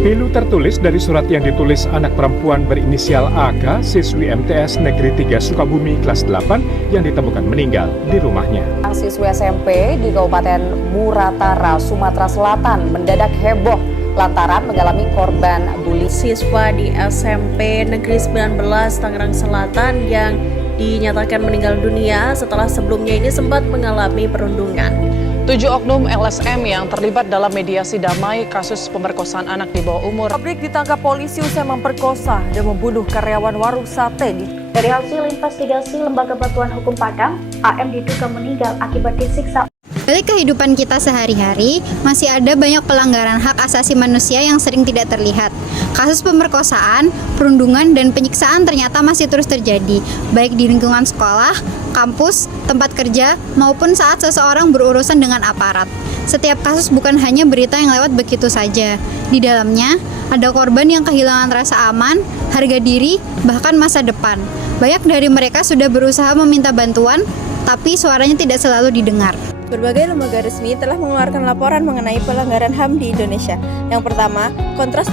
Pilu tertulis dari surat yang ditulis anak perempuan berinisial AK, siswi MTS Negeri 3 Sukabumi kelas 8 yang ditemukan meninggal di rumahnya. Siswi SMP di Kabupaten Muratara, Sumatera Selatan mendadak heboh lantaran mengalami korban bully. Siswa di SMP Negeri 19 Tangerang Selatan yang dinyatakan meninggal dunia setelah sebelumnya ini sempat mengalami perundungan. 7 oknum LSM yang terlibat dalam mediasi damai kasus pemerkosaan anak di bawah umur. Pabrik ditangkap polisi usai memperkosa dan membunuh karyawan warung sate. Dari hasil investigasi Lembaga Bantuan Hukum Padang, AM diduga meninggal akibat disiksa. Dari kehidupan kita sehari-hari, masih ada banyak pelanggaran hak asasi manusia yang sering tidak terlihat. Kasus pemerkosaan, perundungan, dan penyiksaan ternyata masih terus terjadi, baik di lingkungan sekolah, kampus, tempat kerja, maupun saat seseorang berurusan dengan aparat. Setiap kasus bukan hanya berita yang lewat begitu saja. Di dalamnya, ada korban yang kehilangan rasa aman, harga diri, bahkan masa depan. Banyak dari mereka sudah berusaha meminta bantuan, tapi suaranya tidak selalu didengar. Berbagai lembaga resmi telah mengeluarkan laporan mengenai pelanggaran HAM di Indonesia. Yang pertama, Kontras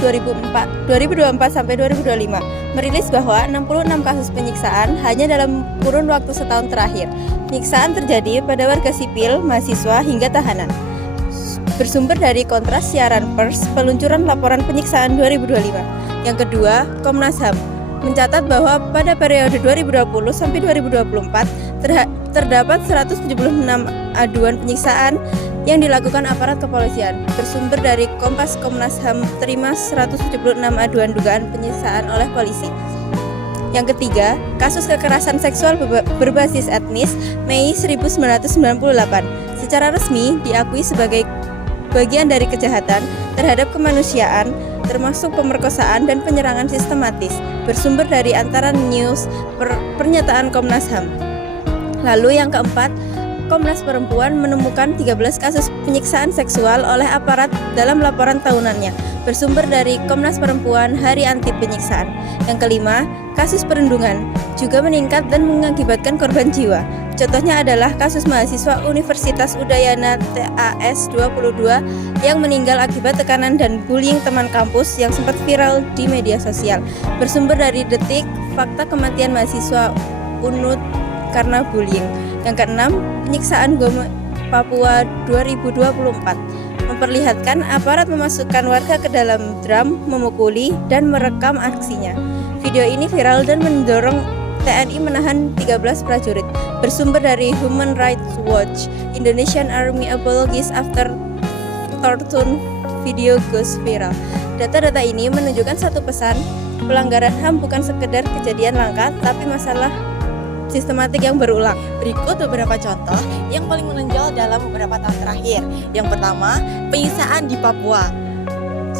2024-2025 merilis bahwa 66 kasus penyiksaan hanya dalam kurun waktu setahun terakhir. Penyiksaan terjadi pada warga sipil, mahasiswa, hingga tahanan. Bersumber dari Kontras Siaran Pers, peluncuran laporan penyiksaan 2025. Yang kedua, Komnas HAM mencatat bahwa pada periode 2020 sampai 2024 terdapat 176 aduan penyiksaan yang dilakukan aparat kepolisian. Bersumber dari Kompas, Komnas HAM terima 176 aduan dugaan penyiksaan oleh polisi. Yang ketiga, kasus kekerasan seksual berbasis etnis Mei 1998 secara resmi diakui sebagai bagian dari kejahatan terhadap kemanusiaan, termasuk pemerkosaan dan penyerangan sistematis. Bersumber dari Antara News, pernyataan Komnas HAM. Lalu yang keempat, Komnas Perempuan menemukan 13 kasus penyiksaan seksual oleh aparat dalam laporan tahunannya. Bersumber dari Komnas Perempuan Hari Anti Penyiksaan. Yang kelima, kasus perundungan juga meningkat dan mengakibatkan korban jiwa. Contohnya adalah kasus mahasiswa Universitas Udayana TAS 22 yang meninggal akibat tekanan dan bullying teman kampus yang sempat viral di media sosial. Bersumber dari Detik, fakta kematian mahasiswa UNUD karena bullying. Yang keenam, penyiksaan Papua 2024 memperlihatkan aparat memasukkan warga ke dalam drum, memukuli, dan merekam aksinya. Video ini viral dan mendorong TNI menahan 13 prajurit. Bersumber dari Human Rights Watch, Indonesian Army apologies after torture video goes viral. Data-data ini menunjukkan satu pesan, pelanggaran HAM bukan sekedar kejadian langka, tapi masalah sistematik yang berulang. Berikut beberapa contoh yang paling menonjol dalam beberapa tahun terakhir. Yang pertama, penyiksaan di Papua.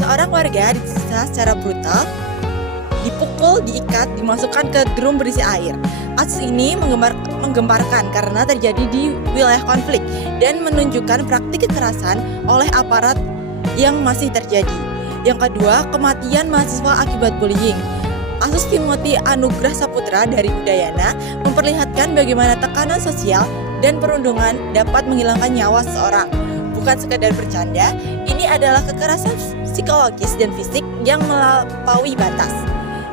Seorang warga disiksa secara brutal, dipukul, diikat, dimasukkan ke drum berisi air. Kasus ini menggemparkan karena terjadi di wilayah konflik dan menunjukkan praktik kekerasan oleh aparat yang masih terjadi. Yang kedua, kematian mahasiswa akibat bullying. Kasus Timothy Anugrah Saputra dari Udayana memperlihatkan bagaimana tekanan sosial dan perundungan dapat menghilangkan nyawa seseorang. Bukan sekadar bercanda, ini adalah kekerasan psikologis dan fisik yang melampaui batas.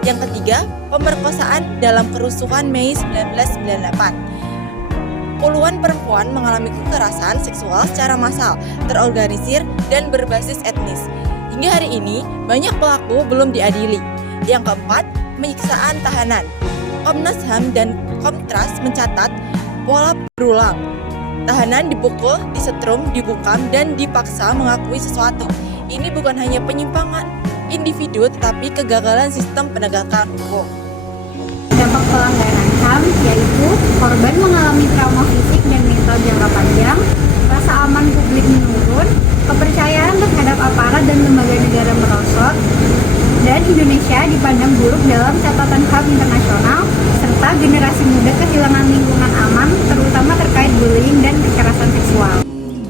Yang ketiga, pemerkosaan dalam kerusuhan Mei 1998. Puluhan perempuan mengalami kekerasan seksual secara massal, terorganisir, dan berbasis etnis. Hingga hari ini, banyak pelaku belum diadili. Yang keempat, penyiksaan tahanan. Komnas HAM dan Kontras mencatat pola berulang. Tahanan dipukul, disetrum, dibungkam, dan dipaksa mengakui sesuatu. Ini bukan hanya penyimpangan individu, tetapi kegagalan sistem penegakan hukum. Dampak pelanggaran HAM yaitu korban mengalami trauma fisik dan mental jangka panjang, rasa aman publik menurun, kepercayaan terhadap aparat dan lembaga negara merosot, dan Indonesia dipandang buruk dalam catatan HAM internasional, serta generasi muda kehilangan lingkungan aman, terutama terkait bullying dan kekerasan seksual.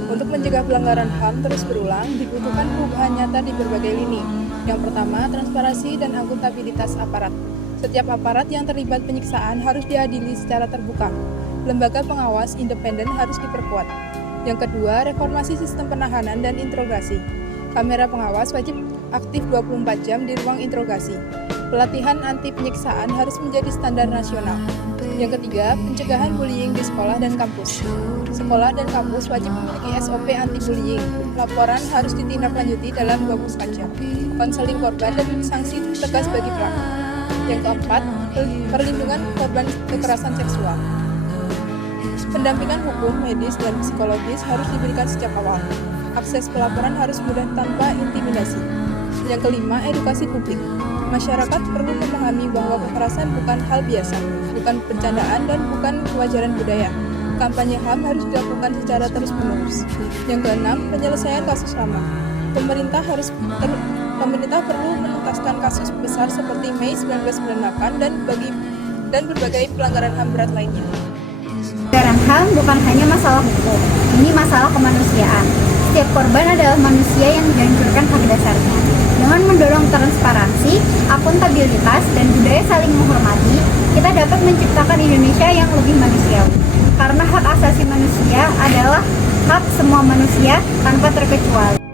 Untuk mencegah pelanggaran HAM terus berulang, dibutuhkan perubahan nyata di berbagai lini. Yang pertama, transparansi dan akuntabilitas aparat. Setiap aparat yang terlibat penyiksaan harus diadili secara terbuka. Lembaga pengawas independen harus diperkuat. Yang kedua, reformasi sistem penahanan dan interogasi. Kamera pengawas wajib aktif 24 jam di ruang interogasi. Pelatihan anti penyiksaan harus menjadi standar nasional. Yang ketiga, pencegahan bullying di sekolah dan kampus. Sekolah dan kampus wajib memiliki SOP anti-bullying. Laporan harus ditindaklanjuti dalam 24 jam. Konseling korban dan sanksi tegas bagi pelaku. Yang keempat, perlindungan korban kekerasan seksual. Pendampingan hukum, medis, dan psikologis harus diberikan sejak awal. Akses pelaporan harus mudah tanpa intimidasi. Yang kelima, edukasi publik. Masyarakat perlu memahami bahwa kekerasan bukan hal biasa, bukan bercandaan, dan bukan kewajaran budaya. Kampanye HAM harus dilakukan secara terus-menerus. Yang keenam, penyelesaian kasus lama. Pemerintah perlu menuntaskan kasus besar seperti Mei 1998 dan berbagai pelanggaran HAM berat lainnya. Pelanggaran HAM bukan hanya masalah hukum, ini masalah kemanusiaan. Setiap korban adalah manusia yang dihancurkan hak dasarnya. Dengan mendorong transparansi, akuntabilitas, dan budaya saling menghormati, kita dapat menciptakan Indonesia yang lebih manusiawi. Karena hak asasi manusia adalah hak semua manusia tanpa terkecuali.